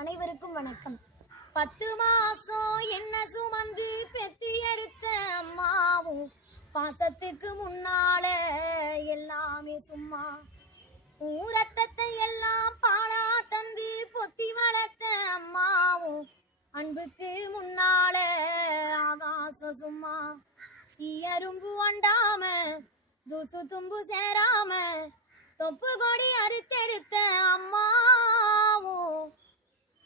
அனைவருக்கும் வணக்கம். 10 மாசம் என்ன சுமந்து பெத்தி எடுத்த அம்மாவும் பாசத்துக்கு முன்னால எல்லாமே சும்மா. ரத்தத்தை எல்லாம் பாலா தந்து பொத்தி வளர்த்த அம்மாவும் அன்புக்கு முன்னால ஆகாசம் சும்மா. எறும்பு அண்டாம தூசு தும்பு சேராம தொப்பு கொடி அறுத்தெடுத்த அம்மாவும்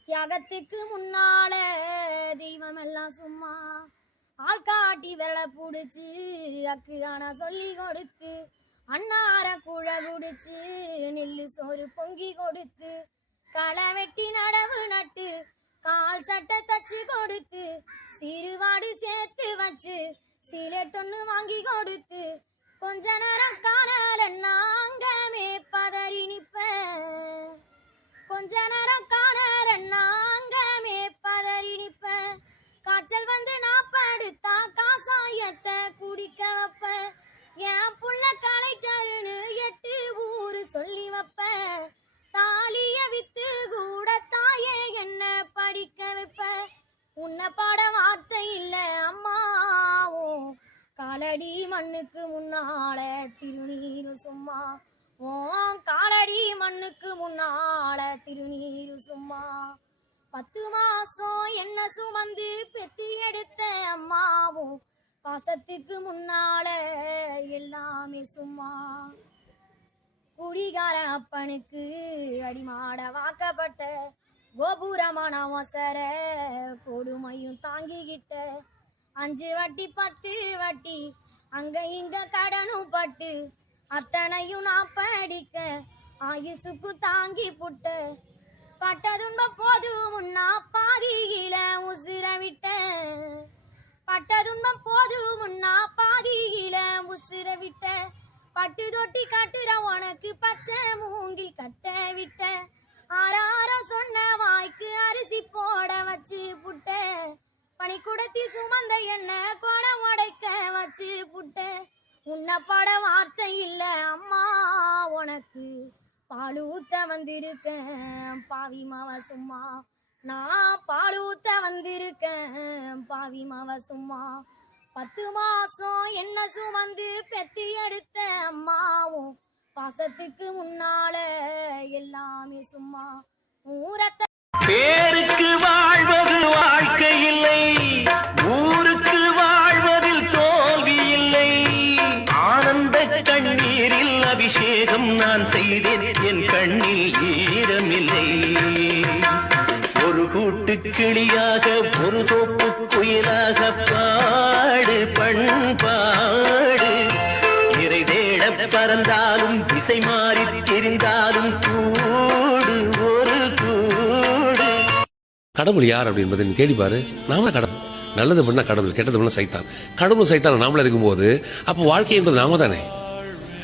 தியாகத்துக்கு முன்னால தெய்வம் எல்லாம் சும்மா. ஆள்காட்டி விரலை புடிச்சு அக்குகான சொல்லி கொடுத்து அன்னார குழ குடிச்சு நெல்லு சோறு பொங்கி கொடுத்து களை வெட்டி நடவு நட்டு கால் சட்டை தச்சு கொடுத்து சிறுவாடு சேர்த்து வச்சு சீலெட்டொன்னு வாங்கி கொடுத்து கொஞ்ச நேரம் காணல நாங்கமே பதறி நிப்பேன். கொஞ்ச நேரம் காணல நாங்கமே பதறி நிப்பேன். காய்ச்சல் வந்து நான் படுத்தா காசாயத்தை குடிக்க வைப்பேன். என் புள்ள கலைட்டருன்னு 8 ஊரு சொல்லி வைப்பேன். தாலிய வித்து கூட தாயே என்ன படிக்க வைப்பேன். உன்னை பாட வார்த்தை இல்ல அம்மாவும் காலடி மண்ணுக்கு முன்னால திருநீரு சும்மா. ஓ காலடி மண்ணுக்கு முன்னால திருநீரு சும்மா. 10 மாசம் என்ன சுமந்து பெத்தி எடுத்த அம்மாவும் பாசத்துக்கு முன்னால எல்லாமே சும்மா. குடிகார அப்பனுக்கு அடிமாட வாக்கப்பட்ட கோபுரமான ஒசர கொடுமையும் தாங்கிக்கிட்ட 5 வட்டி 10 வட்டி அங்க இங்க கடனும் பட்டு அத்தனையும் நான் படிக்க ஆயுசுக்கு தாங்கி புட்ட. பட்ட துன்பம் போதும் முன்னா பாதியில உசுர விட்ட. பட்ட துன்பம் போதும் முன்னா பாதியில உசுர விட்ட. பட்டு தொட்டி கட்டுற உனக்கு பச்சை மூங்கில் கட்ட விட்ட. ஆறார சொன்ன வாய்க்கு அரிசி போட வச்சு புட்ட. பனிக்கூடத்தில் சுமந்த என்ன கொட உடைக்க வச்சு புட்ட. உன்னை பட வார்த்தை இல்ல அம்மா உனக்கு பால் ஊத்த வந்திருக்கேன் பாவி மாவ சும்மா. நான் பால் ஊத்த வந்திருக்கேன் பாவி மாவ சும்மா. 10 மாசம் என்ன சுமந்து பெத்தி எடுத்த அம்மாவும் பாசத்துக்கு முன்னால எல்லாமே சும்மா. ஊரத்த பேருக்கு வாழ்வது வாழ்க்கை இல்லை, ஊருக்கு வாழ்வதில் தோல்வி இல்லை. ஆனந்த கண்ணீரில் அபிஷேகம் நான் செய்தேன், என் கண்ணில் ஈரமில்லை. ஒரு கூட்டு கிளியாக ஒரு தோப்பு குயிலாக பாடு பண்பாடு. இறை தேட பறந்தாலும் திசை மாறி தெரிந்தாலும் கூடு ஒரு கூடு. கடவுள் யார் அப்படின்றத நீ தேடி பாரு. நாம கடவுள். நல்லது பண்ணா கடவுள், கெட்டது பண்ணா சைத்தான். கடவுள் சைத்தான் நாமள இருக்கும்போது அப்போ வாழ்க்கை என்பது நாம தானே.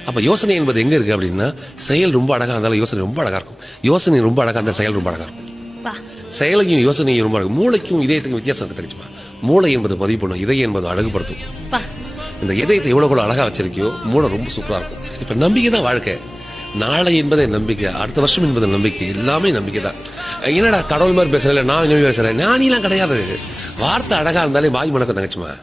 அப்ப யோசனை என்பது எங்க இருக்கு அப்படின்னா, செயல் ரொம்ப அழகா இருந்தாலும் யோசனை ரொம்ப அழகா இருக்கும். யோசனை ரொம்ப அழகா இருந்தால் செயல் ரொம்ப அழகா இருக்கும். செயலையும் யோசனையும் ரொம்ப அழகு. மூளைக்கும் இதயத்துக்கும் வித்தியாசம் தெரிஞ்சுமா. மூளை என்பது பதிவு பண்ணும், இதயம் என்பது அழகுபடுத்தும். இந்த இதயத்தை எவ்வளவு அழகா வச்சிருக்கியோ மூளை ரொம்ப சூப்பரா இருக்கும். இப்ப நம்பிக்கை தான் வாழ்க்கை. நாளை என்பதை நம்பிக்கை, அடுத்த வருஷம் என்பது நம்பிக்கை, எல்லாமே நம்பிக்கை தான். என்னடா கடவுள் மாதிரி பேசுறேன், நான் பேசுறேன், ஞானிலாம் கிடையாது. வார்த்தை அழகா இருந்தாலே வாய் மணக்க தங்கச்சுமா.